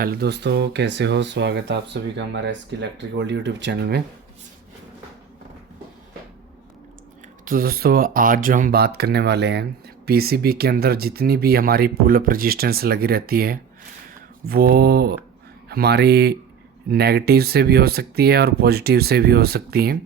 Hello दोस्तों, कैसे हो। स्वागत है आप सभी का हमारा SK electric world YouTube channel में। तो दोस्तों, आज जो हम बात करने वाले हैं, पीसीबी के अंदर जितनी भी हमारी पुल अप रेजिस्टेंस लगी रहती है वो हमारी नेगेटिव से भी हो सकती है और पॉजिटिव से भी हो सकती है।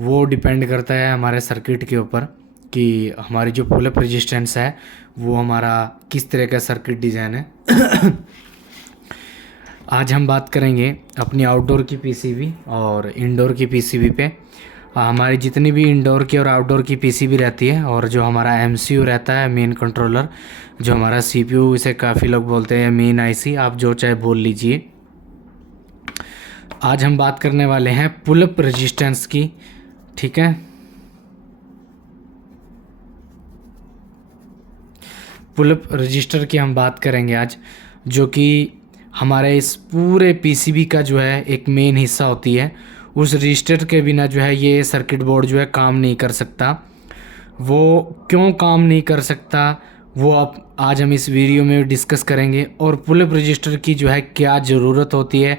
वो डिपेंड करता है हमारे सर्किट के ऊपर कि हमारी जो पुल अप रेजिस्टेंस है वो हमारा किस तरह का सर्किट डिज़ाइन है। आज हम बात करेंगे अपनी आउटडोर की पीसीबी और इंडोर की पीसीबी पे। हमारी जितनी भी इंडोर की और आउटडोर की पीसीबी रहती है और जो हमारा एमसीयू रहता है, मेन कंट्रोलर, जो हमारा सीपीयू, इसे काफ़ी लोग बोलते हैं मेन आईसी, आप जो चाहे बोल लीजिए। आज हम बात करने वाले हैं पुल अप रेजिस्टेंस की। ठीक है, पुल अप रजिस्टर की हम बात करेंगे आज, जो कि हमारे इस पूरे पीसीबी का जो है एक मेन हिस्सा होती है। उस रजिस्टर के बिना जो है ये सर्किट बोर्ड जो है काम नहीं कर सकता। वो क्यों काम नहीं कर सकता वो अब आज हम इस वीडियो में डिस्कस करेंगे, और पुल अप रजिस्टर की जो है क्या ज़रूरत होती है,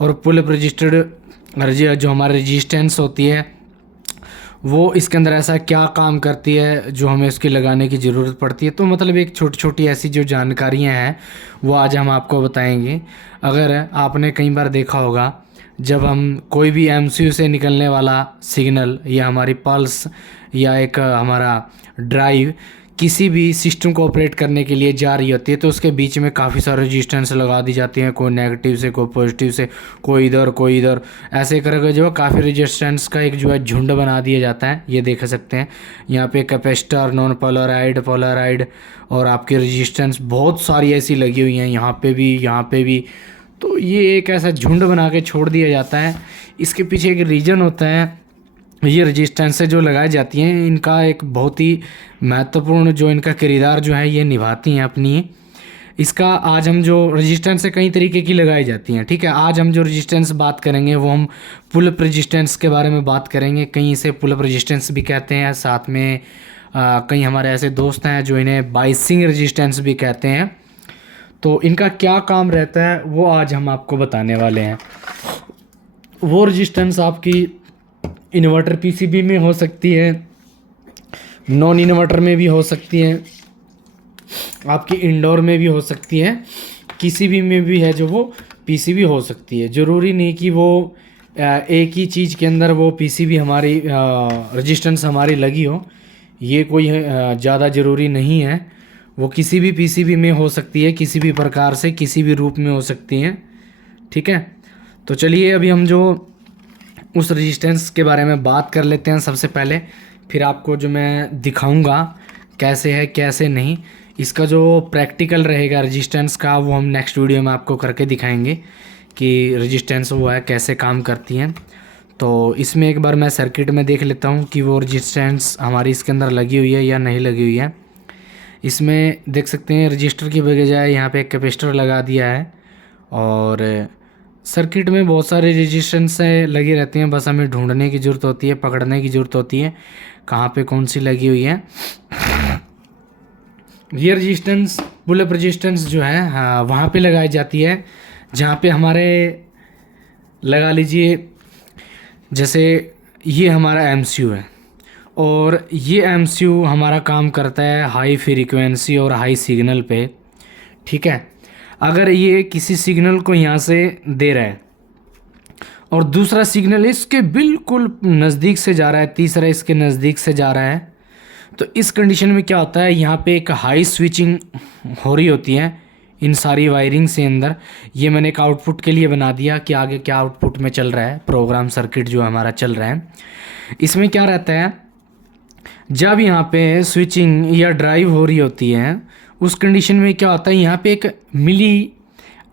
और पुल अप रजिस्टर जो हमारी रजिस्टेंस होती है वो इसके अंदर ऐसा क्या काम करती है जो हमें उसकी लगाने की ज़रूरत पड़ती है। तो मतलब एक छोटी छोटी ऐसी जो जानकारियां हैं वो आज हम आपको बताएंगे। अगर आपने कई बार देखा होगा, जब हम कोई भी एमसीयू से निकलने वाला सिग्नल या हमारी पल्स या एक हमारा ड्राइव किसी भी सिस्टम को ऑपरेट करने के लिए जा रही होती है, तो उसके बीच में काफ़ी सारे रेजिस्टेंस लगा दी जाती हैं, कोई नेगेटिव से, कोई पॉजिटिव से, कोई इधर कोई इधर, ऐसे करके जो है काफ़ी रेजिस्टेंस का एक जो है झुंड बना दिया जाता है। ये देख सकते हैं यहाँ पे कैपेसिटर, नॉन पोलराइड, पोलराइड, और आपकी रेजिस्टेंस बहुत सारी ऐसी लगी हुई हैं, यहाँ पे भी, यहाँ पे भी। तो ये एक ऐसा झुंड बना के छोड़ दिया जाता है। इसके पीछे एक रीज़न होता है। ये रेजिस्टेंसें जो लगाई जाती हैं इनका एक बहुत ही महत्वपूर्ण जो इनका किरदार जो है ये निभाती हैं अपनी। इसका आज हम जो रेजिस्टेंस कई तरीके की लगाई जाती हैं, ठीक है। आज हम जो रेजिस्टेंस बात करेंगे वो हम पुल अप रेजिस्टेंस के बारे में बात करेंगे। कहीं इसे पुल अप रेजिस्टेंस भी कहते हैं, साथ में कई हमारे ऐसे दोस्त हैं जो इन्हें बाइसिंग रेजिस्टेंस भी कहते हैं। तो इनका क्या काम रहता है वो आज हम आपको बताने वाले हैं। वो रेजिस्टेंस आपकी इन्वर्टर पीसीबी में हो सकती है, नॉन इन्वर्टर में भी हो सकती है, आपकी इंडोर में भी हो सकती है, किसी भी में भी है जो वो पीसीबी हो सकती है। ज़रूरी नहीं कि वो एक ही चीज़ के अंदर वो पीसीबी हमारी रेजिस्टेंस हमारी लगी हो, ये कोई ज़्यादा ज़रूरी नहीं है। वो किसी भी पीसीबी में हो सकती है, किसी भी प्रकार से, किसी भी रूप में हो सकती हैं, ठीक है। तो चलिए अभी हम जो उस रेजिस्टेंस के बारे में बात कर लेते हैं सबसे पहले, फिर आपको जो मैं दिखाऊंगा कैसे है कैसे नहीं। इसका जो प्रैक्टिकल रहेगा रेजिस्टेंस का वो हम नेक्स्ट वीडियो में आपको करके दिखाएंगे कि रेजिस्टेंस वो है कैसे काम करती हैं। तो इसमें एक बार मैं सर्किट में देख लेता हूँ कि वो रेजिस्टेंस हमारी इसके अंदर लगी हुई है या नहीं लगी हुई है। इसमें देख सकते हैं रजिस्टर की बजाय यहाँ पे एक कैपेसिटर लगा दिया है, और सर्किट में बहुत सारे रेजिस्टेंस लगी रहती हैं, बस हमें ढूंढने की ज़रूरत होती है, पकड़ने की ज़रूरत होती है कहाँ पे कौन सी लगी हुई है। ये रेजिस्टेंस, पुल अप रेजिस्टेंस जो है, हाँ, वहाँ पे लगाई जाती है जहाँ पे हमारे, लगा लीजिए जैसे ये हमारा एमसीयू है, और ये एमसीयू हमारा काम करता है हाई फ्रीक्वेंसी और हाई सिग्नल पे, ठीक है। अगर ये किसी सिग्नल को यहाँ से दे रहा है और दूसरा सिग्नल इसके बिल्कुल नज़दीक से जा रहा है, तीसरा इसके नज़दीक से जा रहा है, तो इस कंडीशन में क्या होता है, यहाँ पे एक हाई स्विचिंग हो रही होती है इन सारी वायरिंग से अंदर। ये मैंने एक आउटपुट के लिए बना दिया कि आगे क्या आउटपुट में चल रहा है, प्रोग्राम सर्किट जो हमारा चल रहा है। इसमें क्या रहता है, जब यहाँ पे स्विचिंग या ड्राइव हो रही होती है उस कंडीशन में क्या होता है, यहाँ पे एक मिली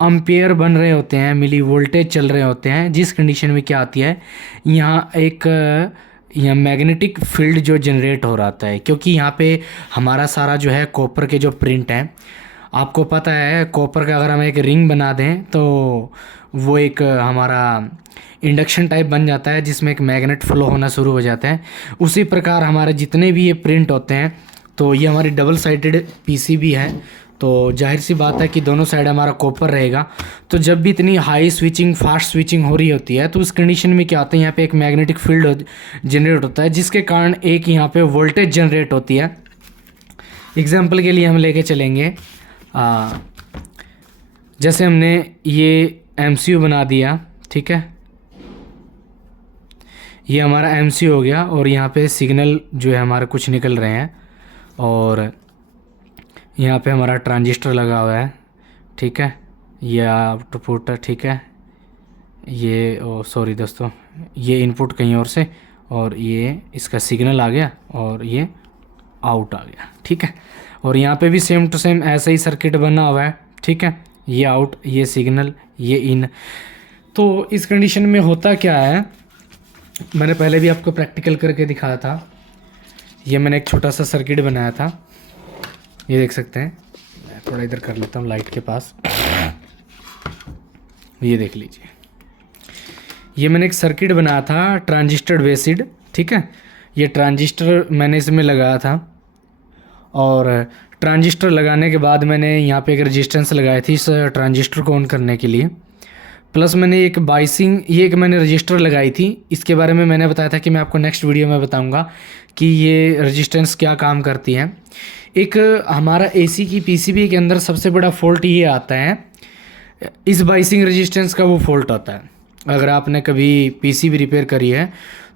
एम्पेयर बन रहे होते हैं, मिली वोल्टेज चल रहे होते हैं, जिस कंडीशन में क्या आती है, यहाँ एक यहाँ मैग्नेटिक फील्ड जो जनरेट हो रहा है, क्योंकि यहाँ पे हमारा सारा जो है कॉपर के जो प्रिंट है, आपको पता है कॉपर का अगर हम एक रिंग बना दें तो वो एक हमारा इंडक्शन टाइप बन जाता है जिसमें एक मैग्नेट फ्लो होना शुरू हो जाता है। उसी प्रकार हमारे जितने भी ये प्रिंट होते हैं, तो ये हमारी डबल साइडेड पीसीबी है, तो जाहिर सी बात है कि दोनों साइड हमारा कॉपर रहेगा। तो जब भी इतनी हाई स्विचिंग, फास्ट स्विचिंग हो रही होती है तो उस कंडीशन में क्या होता है, यहाँ पे एक मैग्नेटिक फील्ड जनरेट होता है, जिसके कारण एक यहाँ पे वोल्टेज जनरेट होती है। एग्जाम्पल के लिए हम लेके चलेंगे, जैसे हमने ये MCU बना दिया, ठीक है, ये हमारा MCU हो गया और यहाँ पे सिग्नल जो है हमारे कुछ निकल रहे हैं और यहाँ पे हमारा ट्रांजिस्टर लगा हुआ है, ठीक है, ये आउटपुट है, ठीक है, ये सॉरी दोस्तों, ये इनपुट कहीं और से और ये इसका सिग्नल आ गया और ये आउट आ गया, ठीक है। और यहाँ पे भी सेम टू सेम ऐसा ही सर्किट बना हुआ है, ठीक है, ये आउट, ये सिग्नल, ये इन। तो इस कंडीशन में होता क्या है, मैंने पहले भी आपको प्रैक्टिकल करके दिखाया था। ये मैंने एक छोटा सा सर्किट बनाया था, ये देख सकते हैं, मैं थोड़ा इधर कर लेता हूँ लाइट के पास, ये देख लीजिए, ये मैंने एक सर्किट बनाया था ट्रांजिस्टर बेसिड, ठीक है। ये ट्रांजिस्टर मैंने इसमें लगाया था और ट्रांजिस्टर लगाने के बाद मैंने यहाँ पे एक रेजिस्टेंस लगाई थी इस ट्रांजिस्टर को ऑन करने के लिए, प्लस मैंने एक बाइसिंग, ये एक मैंने रजिस्टर लगाई थी। इसके बारे में मैंने बताया था कि मैं आपको नेक्स्ट वीडियो में बताऊंगा कि ये रेजिस्टेंस क्या काम करती है। एक हमारा AC की PCB के अंदर सबसे बड़ा फॉल्ट ये आता है, इस बाइसिंग रेजिस्टेंस का वो फॉल्ट आता है। अगर आपने कभी PCB रिपेयर करी है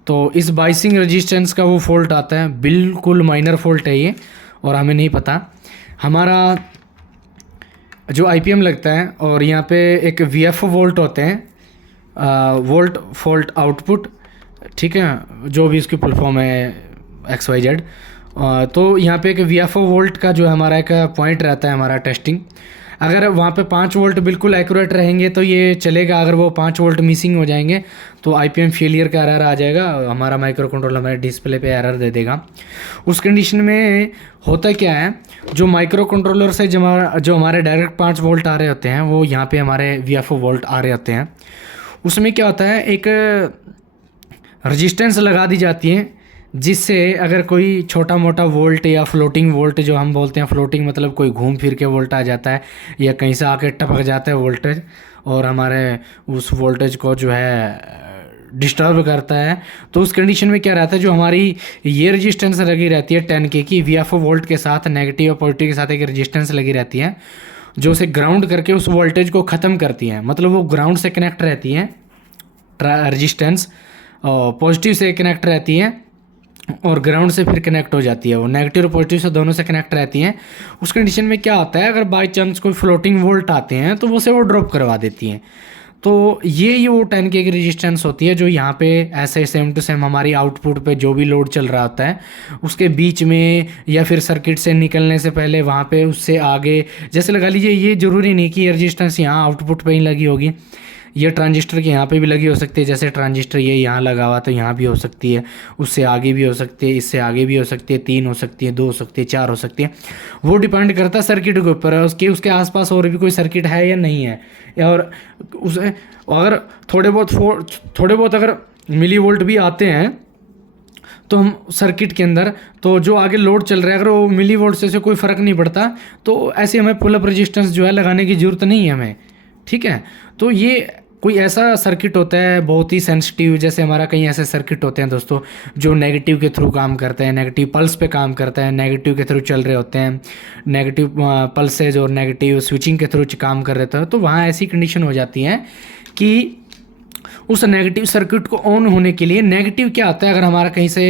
तो इस बाइसिंग रेजिस्टेंस का वो फॉल्ट आता है, बिल्कुल माइनर फॉल्ट है ये और हमें नहीं पता। हमारा जो IPM लगता है और यहाँ पे एक VF वोल्ट होते हैं, वोल्ट फॉल्ट आउटपुट, ठीक है, जो भी इसकी फुल फॉर्म है XYZ। तो यहाँ पे एक VF वोल्ट का जो हमारा एक पॉइंट रहता है हमारा टेस्टिंग, अगर वहाँ पे 5 वोल्ट बिल्कुल एक्यूरेट रहेंगे तो ये चलेगा, अगर वो 5 वोल्ट मिसिंग हो जाएंगे तो IPM फेलियर का एरर आ जाएगा, हमारा माइक्रो कंट्रोलर हमारे डिस्प्ले पे एरर दे देगा। उस कंडीशन में होता क्या है, जो माइक्रो कंट्रोलर से जो हमारे डायरेक्ट 5 वोल्ट आ रहे होते हैं वो यहाँ पे हमारे VF वोल्ट आ रहे होते हैं। उसमें क्या होता है, एक रजिस्टेंस लगा दी जाती है जिससे अगर कोई छोटा मोटा वोल्ट या फ्लोटिंग वोल्ट, जो हम बोलते हैं फ्लोटिंग मतलब कोई घूम फिर के वोल्ट आ जाता है या कहीं से आके टपक जाता है वोल्टेज और हमारे उस वोल्टेज को जो है डिस्टर्ब करता है, तो उस कंडीशन में क्या रहता है, जो हमारी ये रजिस्टेंस लगी रहती है 10K की VF वोल्ट के साथ, नेगेटिव और पॉजिटिव के साथ एक रजिस्टेंस लगी रहती है जो उसे ग्राउंड करके उस वोल्टेज को ख़त्म करती है। मतलब वो ग्राउंड से कनेक्ट रहती है रजिस्टेंस, और पॉजिटिव से कनेक्ट रहती है और ग्राउंड से फिर कनेक्ट हो जाती है, वो नेगेटिव और पॉजिटिव से दोनों से कनेक्ट रहती हैं। उस कंडीशन में क्या होता है, अगर बाई चांस कोई फ्लोटिंग वोल्ट आते हैं तो वो से वो ड्रॉप करवा देती हैं। तो ये वो 10K की रेजिस्टेंस होती है जो यहाँ पे ऐसे सेम टू सेम हमारी आउटपुट पे जो भी लोड चल रहा होता है उसके बीच में या फिर सर्किट से निकलने से पहले वहाँ पे उससे आगे, जैसे लगा लीजिए, ये ज़रूरी नहीं कि ये रेजिस्टेंस यहाँ आउटपुट पे ही लगी होगी, ये ट्रांजिस्टर के यहाँ पे भी लगी हो सकती है। जैसे ट्रांजिस्टर ये यहाँ लगा हुआ तो यहाँ भी हो सकती है, उससे आगे भी हो सकती है, इससे आगे भी हो सकती है, 3 हो सकती है, 2 हो सकती है, 4 हो सकती है। वो डिपेंड करता है सर्किट के ऊपर, उसके आसपास और भी कोई सर्किट है या नहीं है, और उसे अगर थोड़े बहुत अगर मिली वोल्ट भी आते हैं तो हम सर्किट के अंदर, तो जो आगे लोड चल रहा है अगर वो मिली वोल्ट से कोई फ़र्क नहीं पड़ता तो ऐसे हमें पुल अप रेजिस्टेंस जो है लगाने की ज़रूरत नहीं है हमें, ठीक है। तो ये कोई ऐसा सर्किट होता है बहुत ही सेंसिटिव, जैसे हमारा कई ऐसे सर्किट होते हैं दोस्तों जो नेगेटिव के थ्रू काम करते हैं, नेगेटिव पल्स पे काम करते हैं, नेगेटिव के थ्रू चल रहे होते हैं, नेगेटिव पल्सेज और नेगेटिव स्विचिंग के थ्रू काम कर रहे हैं। तो वहाँ ऐसी कंडीशन हो जाती है कि उस नेगेटिव सर्किट को ऑन होने के लिए, नेगेटिव क्या होता है, अगर हमारा कहीं से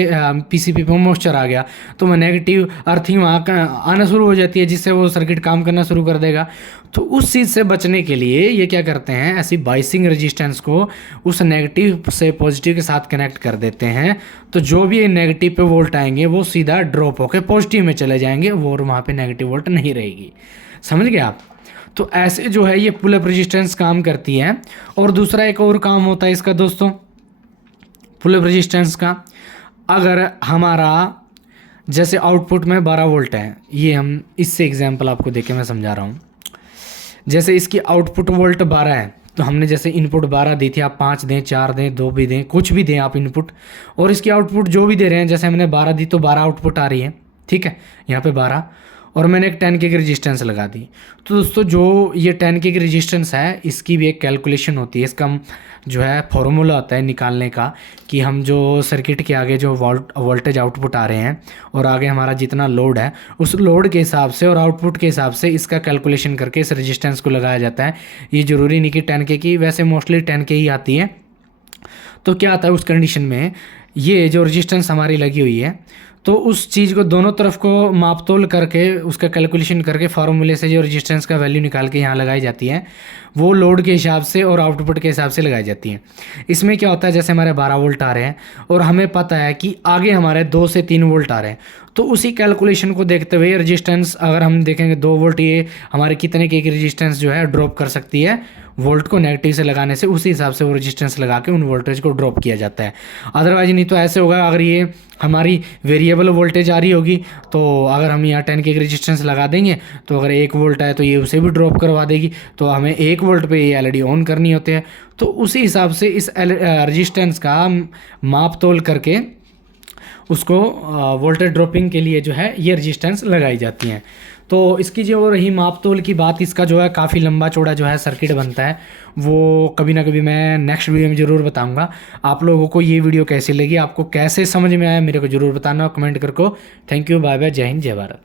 PCB पे मॉइस्चर आ गया तो वह नेगेटिव अर्थिंग वहाँ आना शुरू हो जाती है जिससे वो सर्किट काम करना शुरू कर देगा। तो उस चीज़ से बचने के लिए ये क्या करते हैं, ऐसी बाइसिंग रेजिस्टेंस को उस नेगेटिव से पॉजिटिव के साथ कनेक्ट कर देते हैं। तो जो भी नेगेटिव पे वोल्ट आएंगे वो सीधा ड्रॉप होकर पॉजिटिव में चले जाएंगे और वहाँ पर नेगेटिव वोल्ट नहीं रहेगी। समझ गए आप? तो ऐसे जो है ये पुल अप रेजिस्टेंस काम करती है। और दूसरा एक और काम होता है इसका दोस्तों पुल अप रेजिस्टेंस का, अगर हमारा जैसे आउटपुट में 12 वोल्ट है, ये हम इससे एग्जांपल आपको देके मैं समझा रहा हूँ। जैसे इसकी आउटपुट वोल्ट 12 है तो हमने जैसे इनपुट 12 दी थी, आप 5 दें, 4 दें, 2 भी दें, कुछ भी दें आप इनपुट, और इसकी आउटपुट जो भी दे रहे हैं, जैसे हमने 12 दी तो 12 आउटपुट आ रही है, ठीक है, यहाँ पे 12, और मैंने एक 10K की रेजिस्टेंस लगा दी। तो दोस्तों जो ये 10K की रेजिस्टेंस है इसकी भी एक कैलकुलेशन होती है, इसका जो है फॉर्मूला होता है निकालने का कि हम जो सर्किट के आगे जो वोल्टेज आउटपुट आ रहे हैं और आगे हमारा जितना लोड है उस लोड के हिसाब से और आउटपुट के हिसाब से इसका कैलकुलेशन करके इस रेजिस्टेंस को लगाया जाता है। ये ज़रूरी नहीं कि 10K की, वैसे मोस्टली 10K ही आती है। तो क्या आता है उस कंडीशन में, ये जो रेजिस्टेंस हमारी लगी हुई है तो उस चीज़ को दोनों तरफ को माप तोल करके उसका कैलकुलेशन करके फार्मूले से जो रेजिस्टेंस का वैल्यू निकाल के यहाँ लगाई जाती है वो लोड के हिसाब से और आउटपुट के हिसाब से लगाई जाती है। इसमें क्या होता है, जैसे हमारे 12 वोल्ट आ रहे हैं और हमें पता है कि आगे हमारे 2 से 3 वोल्ट आ रहे हैं, तो उसी कैलकुलेशन को देखते हुए रेजिस्टेंस अगर हम देखेंगे 2 वोल्ट ये हमारे कितने के रेजिस्टेंस जो है ड्रॉप कर सकती है वोल्ट को नेगेटिव से लगाने से, उसी हिसाब से वो रेजिस्टेंस लगा के उन वोल्टेज को ड्रॉप किया जाता है। अदरवाइज नहीं तो ऐसे होगा, अगर ये हमारी वेरिएबल वोल्टेज आ रही होगी तो अगर हम यहाँ 10K की रेजिस्टेंस लगा देंगे तो अगर 1 वोल्ट है तो ये उसे भी ड्रॉप करवा देगी, तो हमें 1 वोल्ट पे ये LED ऑन करनी होती है। तो उसी हिसाब से इस रेजिस्टेंस का माप तोल करके उसको वोल्टेज ड्रॉपिंग के लिए जो है ये रेजिस्टेंस लगाई जाती हैं। तो इसकी जो रही माप तोल की बात, इसका जो है काफ़ी लंबा चौड़ा जो है सर्किट बनता है, वो कभी ना कभी मैं नेक्स्ट वीडियो में ज़रूर बताऊंगा। आप लोगों को ये वीडियो कैसी लगी, आपको कैसे समझ में आया मेरे को ज़रूर बताना कमेंट करके। थैंक यू, बाय बाय, जय हिंद, जय भारत।